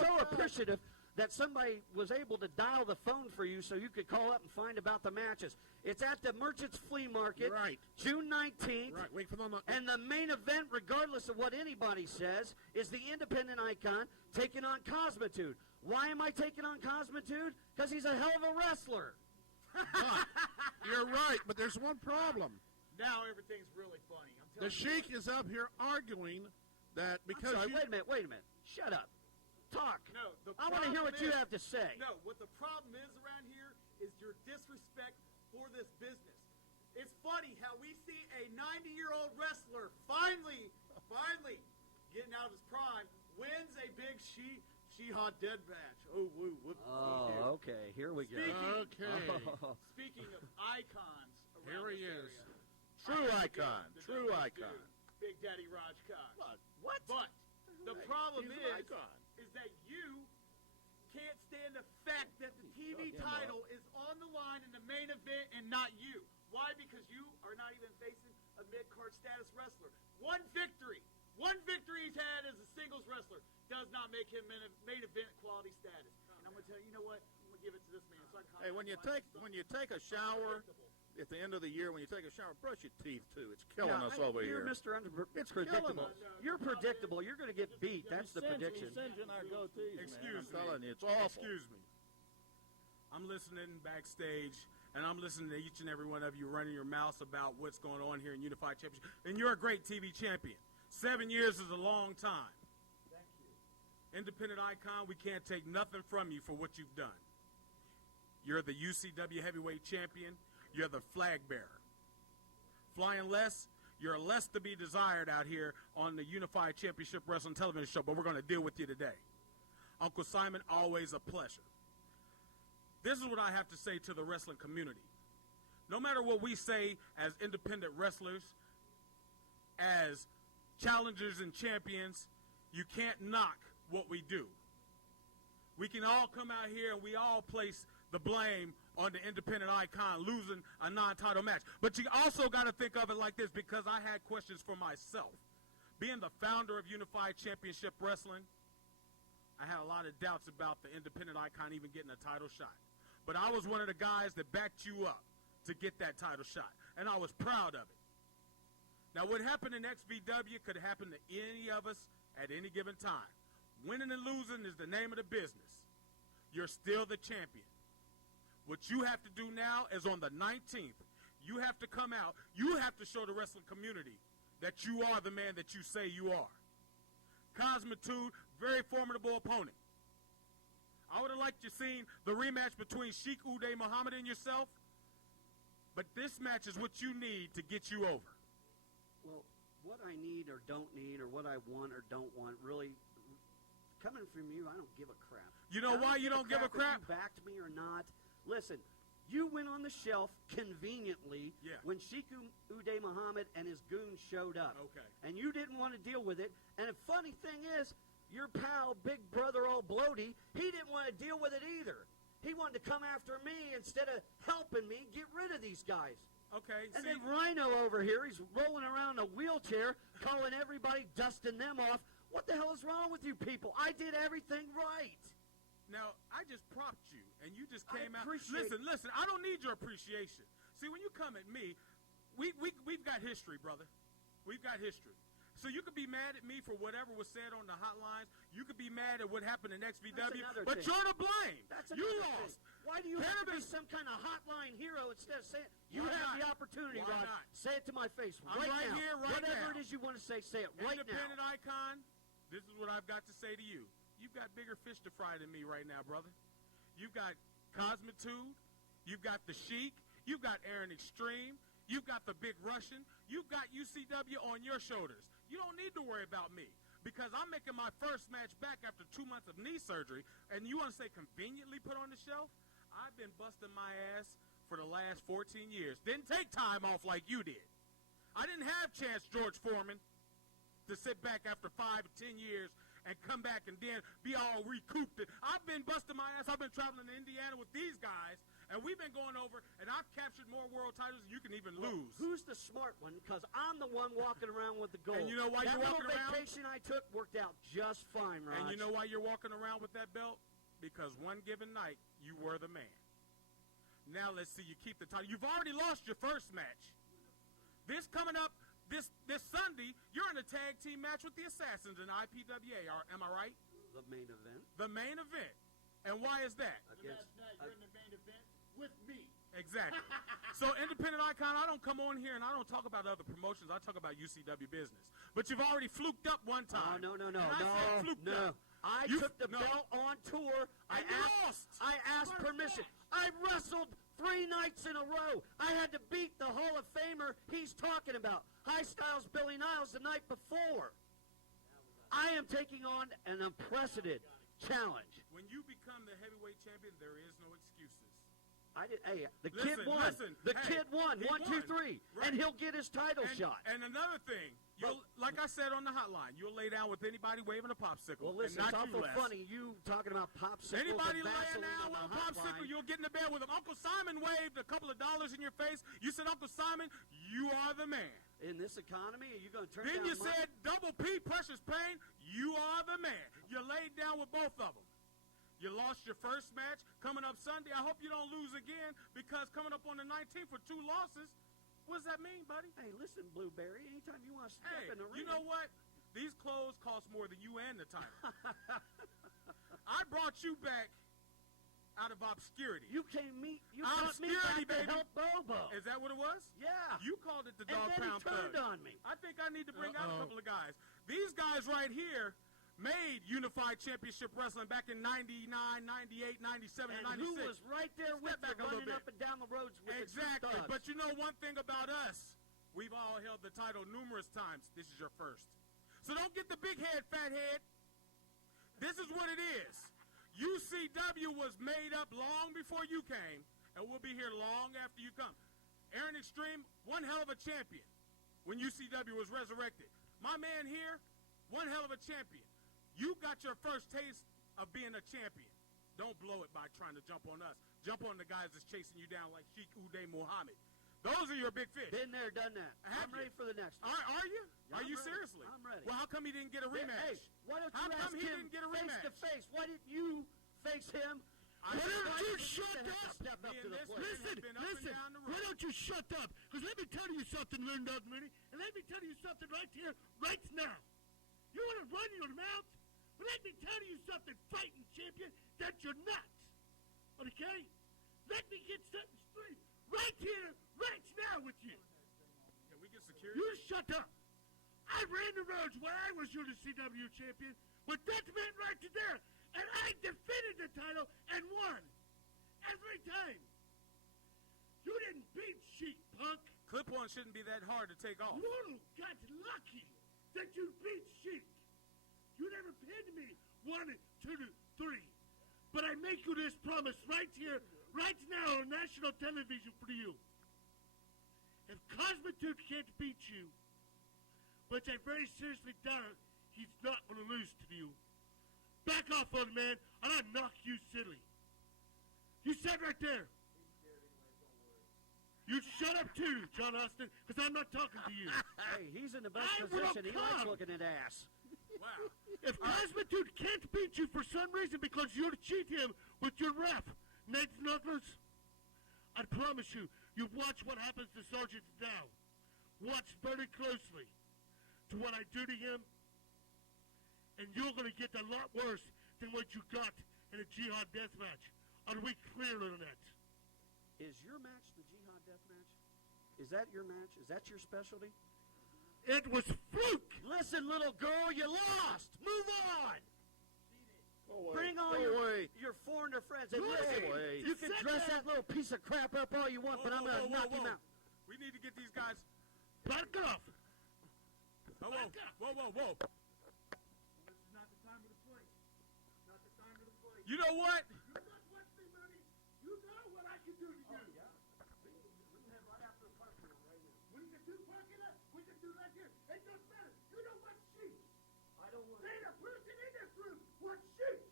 so appreciative that somebody was able to dial the phone for you so you could call up and find about the matches. It's at the Merchants Flea Market, right. June 19th. Right, wait for them. And the main event, regardless of what anybody says, is the Independent Icon taking on Cosmitude. Why am I taking on Cosmitude? Because he's a hell of a wrestler. You're right, but there's one problem. Now everything's really funny. I'm The telling you. Sheik is up here arguing that because I'm sorry, wait a minute. Shut up. Talk. No, I want to hear what you have to say. No, what the problem is around here is your disrespect for this business. It's funny how we see a 90-year-old wrestler finally getting out of his prime, wins a big She-Hot dead match. Oh, woo, whoop. Oh, okay. Here we go. Speaking of icons around Here he this is. area, True I icon. the True W2, icon. Big Daddy Raj Cox. What? But the problem He's is an icon. that you can't stand the fact that the TV title is on the line in the main event and not you. Why? Because you are not even facing a mid-card status wrestler. One victory he's had as a singles wrestler does not make him main event quality status. And I'm going to tell you, you know what? I'm going to give it to this man. So I can Hey, when you take a shower at the end of the year, when you take a shower, brush your teeth too. It's killing us over You're here. Mr. It's Predictable. killing us. You're predictable. You're going to get beat. That's the prediction. Singeing our goatees, Excuse man. I'm telling me. you, it's awful. Excuse me. I'm listening backstage, and I'm listening to each and every one of you running your mouths about what's going on here in Unified Championship. And you're a great TV champion. 7 years is a long time. Thank you. Independent Icon, we can't take nothing from you for what you've done. You're the UCW Heavyweight Champion. You're the flag bearer. Flying less, you're less to be desired out here on the Unified Championship Wrestling Television Show, but we're going to deal with you today. Uncle Simon, always a pleasure. This is what I have to say to the wrestling community. No matter what we say as independent wrestlers, as challengers and champions, you can't knock what we do. We can all come out here and we all place the blame on the Independent Icon losing a non-title match. But you also got to think of it like this, because I had questions for myself. Being the founder of Unified Championship Wrestling, I had a lot of doubts about the Independent Icon even getting a title shot. But I was one of the guys that backed you up to get that title shot, and I was proud of it. Now, what happened in XVW could happen to any of us at any given time. Winning and losing is the name of the business. You're still the champion. What you have to do now is on the 19th, you have to come out. You have to show the wrestling community that you are the man that you say you are. Cosmitude, very formidable opponent. I would have liked to seen the rematch between Sheikh Uday Muhammad and yourself, but this match is what you need to get you over. Well, what I need or don't need, or what I want or don't want, really, coming from you, I don't give a crap. You know why you don't give a crap? If you backed me or not. Listen, you went on the shelf conveniently when Sheikh Uday Muhammad and his goons showed up. Okay. And you didn't want to deal with it. And the funny thing is, your pal, Big Brother All Bloaty, he didn't want to deal with it either. He wanted to come after me instead of helping me get rid of these guys. Okay. And then Rhino over here, he's rolling around in a wheelchair, calling everybody, dusting them off. What the hell is wrong with you people? I did everything right. Now, I just propped you, and you just came out. appreciate- Listen, I don't need your appreciation. See, when you come at me, we've got history, brother. We've got history. So you could be mad at me for whatever was said on the hotlines. You could be mad at what happened in XVW, but you're to blame. You lost. Why do you have to be some kind of hotline hero instead of saying you Why have not? the opportunity, Why Rod? not? Say it to my face I'm right right now. here, right Whatever now. it is you want to say it right now. Independent icon, this is what I've got to say to you. You've got bigger fish to fry than me right now, brother. You've got Cosmitude. You've got the Sheik. You've got Aaron Extreme. You've got the Big Russian. You've got UCW on your shoulders. You don't need to worry about me because I'm making my first match back after 2 months of knee surgery, and you want to say conveniently put on the shelf? I've been busting my ass for the last 14 years. Didn't take time off like you did. I didn't have Chance George Foreman to sit back after 5 or 10 years and come back and then be all recouped. I've been busting my ass. I've been traveling to Indiana with these guys, and we've been going over, and I've captured more world titles than you can even lose. Who's the smart one? Because I'm the one walking around with the gold. And you know why that you're walking little around? vacation I took worked out just fine, Raj. And you know why you're walking around with that belt? Because one given night, you were the man. Now let's see you keep the title. You've already lost your first match. This coming up, this Sunday, you're in a tag team match with the Assassins in IPWA. Am I right? The main event. The main event. And why is that? You're in the main event with me. Exactly. So, Independent Icon, I don't come on here and I don't talk about other promotions. I talk about UCW business. But you've already fluked up one time. No. And I said fluked up. I took the belt on tour. I asked permission. I wrestled 3 nights in a row. I had to beat the Hall of Famer he's talking about, High Styles Billy Niles, the night before. I am taking on an unprecedented challenge. When you become the heavyweight champion, there is no excuses. The kid won. The kid won. He 1, 2, 3. Right. And he'll get his title shot. And another thing, like I said on the hotline, you'll lay down with anybody waving a popsicle. Well, listen, and it's not awful you, Les. funny you talking about popsicles. Anybody and laying Vaseline down on with a the popsicle, hotline. you'll get in the bed with him. Uncle Simon waved a couple of dollars in your face. You said, Uncle Simon, you are the man. In this economy, are you going to turn Then down you money? said, Double P, Precious Pain, you are the man. You laid down with both of them. You lost your first match. Coming up Sunday, I hope you don't lose again because coming up on the 19th for 2 losses, what does that mean, buddy? Hey, listen, Blueberry, anytime you want to step in the ring. You know what? These clothes cost more than you and the title. I brought you back out of obscurity. You brought me back to help Bobo. Is that what it was? Yeah. You called it the And Dog then he Pound turned Thug. on me. I think I need to bring out a couple of guys. These guys right here made Unified Championship Wrestling back in 99, 98, 97, and 96. Who was right there with Step you back a little running bit. up and down the roads with Exactly. the 2 thugs. But you know one thing about us, we've all held the title numerous times. This is your first. So don't get the big head, fat head. This is what it is. UCW was made up long before you came, and we'll be here long after you come. Aaron Extreme, one hell of a champion when UCW was resurrected. My man here, one hell of a champion. You got your first taste of being a champion. Don't blow it by trying to jump on us. Jump on the guys that's chasing you down like Sheikh Uday Muhammad. Those are your big fish. Been there, done that. I'm ready for the next one. Are you? Yeah, Are you I'm ready. seriously? I'm ready. Well, how come he didn't get a rematch? Hey, why don't you How ask come he him didn't get a face rematch? to face? Why didn't you face him? Why don't you shut up? Step up to the plate. Listen, why don't you shut up? Because let me tell you something, Learn Dog Mooney, and let me tell you something right here, right now. You want to run your mouth? Well, let me tell you something, fighting champion, that you're not. Okay? Let me get something straight right here, right now with you. Can we get security? You shut up. I ran the roads when I was UCW champion with that man right there, and I defended the title and won every time. You didn't beat Sheik, punk. Clip-on shouldn't be that hard to take off. You got lucky that you beat Sheik. You never pinned me 1, 2, 3. But I make you this promise right here, right now on national television for you. If Cosmitude can't beat you, which I very seriously doubt he's not going to lose to you, back off on man, and I'll knock you silly. You said right there. You shut up too, John Austin, because I'm not talking to you. Hey, he's in the best I will position. He likes come. looking at ass. Wow. If Cosmitude can't beat you for some reason because you cheat him with your ref, Nate Snugglers, I promise you, you watch what happens to Sergeant now. Watch very closely to what I do to him, and you're going to get a lot worse than what you got in a Jihad death match. Are we clear on that? Is your match the Jihad death match? Is that your match? Is that your specialty? It was fluke. Listen, little girl, you lost. Move on. Bring all your foreigner friends. And listen, you can dress that little piece of crap up all you want, but I'm going to knock him out. We need to get these guys. Back off. Whoa. This is not the time or the place. Not the time or the place. You know what? You not watch me, money. You know what I can do to you. Yeah. We can head right after the parking lot right now. We can do parking lot. We can do right here. It doesn't matter. You know what sheet? I don't want Ain't a person in this room. What sheet?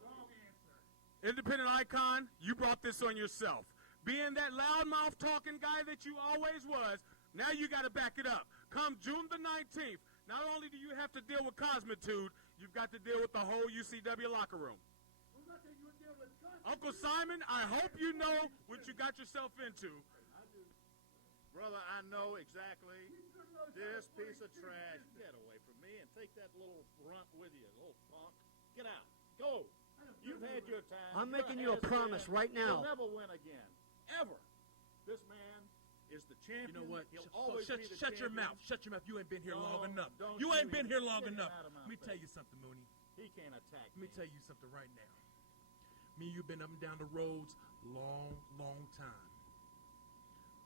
Wrong answer. Independent Icon, you brought this on yourself. Being that loudmouth talking guy that you always was, now you got to back it up. Come June the 19th, not only do you have to deal with Cosmitude, you've got to deal with the whole UCW locker room. Uncle Simon, I hope you know what you got yourself into. Brother, I know exactly this piece of trash. Get away from me and take that little runt with you, little punk. Get out. Go. You've had your time. I'm You're making you a has-been. promise right now. You'll never win again. Ever. This man is the champion. You know what? He'll always Shut be the your champion. mouth. Shut your mouth. You ain't been here long Don't- enough. don't You ain't been even here long get it enough. out of my Let me tell face. you something, Mooney. He can't attack Let me tell you something right now. Me and you been up and down the roads long time.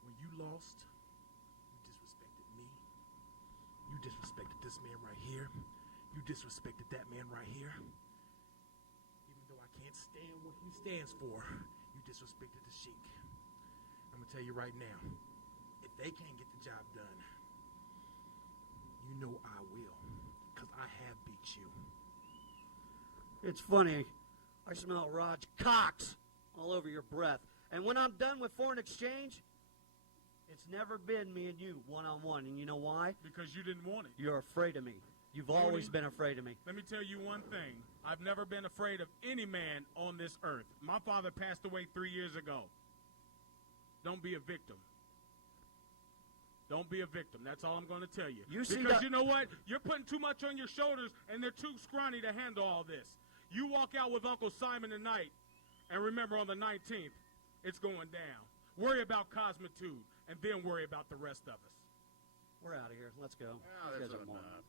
When you lost, you disrespected me. You disrespected this man right here. You disrespected that man right here. Even though I can't stand what he stands for, you disrespected the Sheik. I'm going to tell you right now, if they can't get the job done, you know I will, because I have beat you. It's funny. I smell Raj Cox all over your breath. And when I'm done with foreign exchange, it's never been me and you one-on-one. And you know why? Because you didn't want it. You're afraid of me. You've Mooney, always been afraid of me. Let me tell you one thing. I've never been afraid of any man on this earth. My father passed away 3 years ago. Don't be a victim. Don't be a victim. That's all I'm going to tell you. Because you know what? You're putting too much on your shoulders, and they're too scrawny to handle all this. You walk out with Uncle Simon tonight, and remember on the 19th, it's going down. Worry about Cosmitude, and then worry about the rest of us. We're out of here. Let's go. Oh, You that's guys are morons. enough.